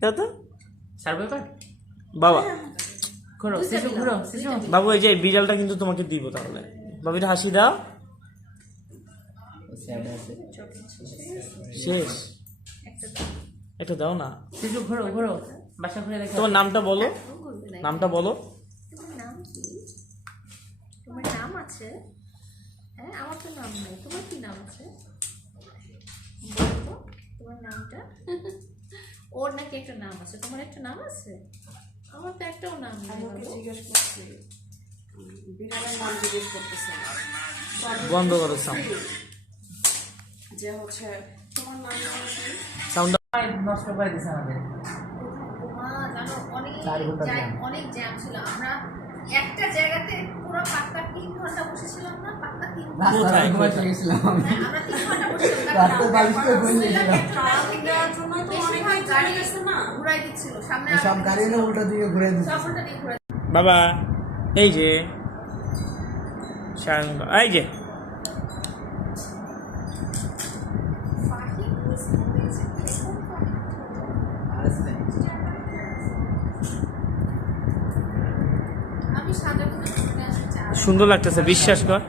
দাও তো ছাড়বে এবার বাবা। ঘুরো শিশু ঘুরো শিশু বাবু এই যে বিড়ালটা কিন্তু তোমাকে দিব তাহলে। বাবু এটা হাসি দাও। শেষ একটা দাও না। শিশু ঘুরো ঘুরো বাসা ঘুরে দেখো তোমার নামটা বলো, নামটা বলো। তোমার নাম কি? তোমার নাম আছে? হ্যাঁ, আমার তো নাম নাই। তোমার কি নাম আছে বলো তো, তোমার নামটা? ওর নাকি একটা নাম আছে, তোমার একটা নাম আছে? আমার তো একটাও নাম নাই। আমাকে জিজ্ঞেস করছে, বিড়ালের নাম জিজ্ঞেস করতেছে বন্ধ করো সাউন্ড। যে হচ্ছে তোমার নাম কি? সাউন্ড নষ্ট করে দিছে আমাদের ওমা, জানো অনেক 4 ঘন্টা জ্যাম। অনেক জ্যাম ছিল। আমরা একটা জায়গাতে পুরো পাক্কা 3 ঘন্টা বসেছিলাম না? পাক্কা 3 ঘন্টা। কোথায়? হ্যাঁ, আমরা 3 ঘন্টা বসেছিলাম। খাওয়া দেওয়ার জন্য তো অনেক গাড়ি গেছে না? ঘুরাই দিচ্ছিল সামনে, সব গাড়ি এনে উল্টো দিকে ঘুরে দিচ্ছে। সব উল্টা দিয়ে ঘুরাই। বাবা এই যে সায়ন, এই যে ফাহিম মিস করেছে, এরকম আমি সাজাগুলো চলে আসতে চাই। সুন্দর লাগতেছে, বিশ্বাস কর।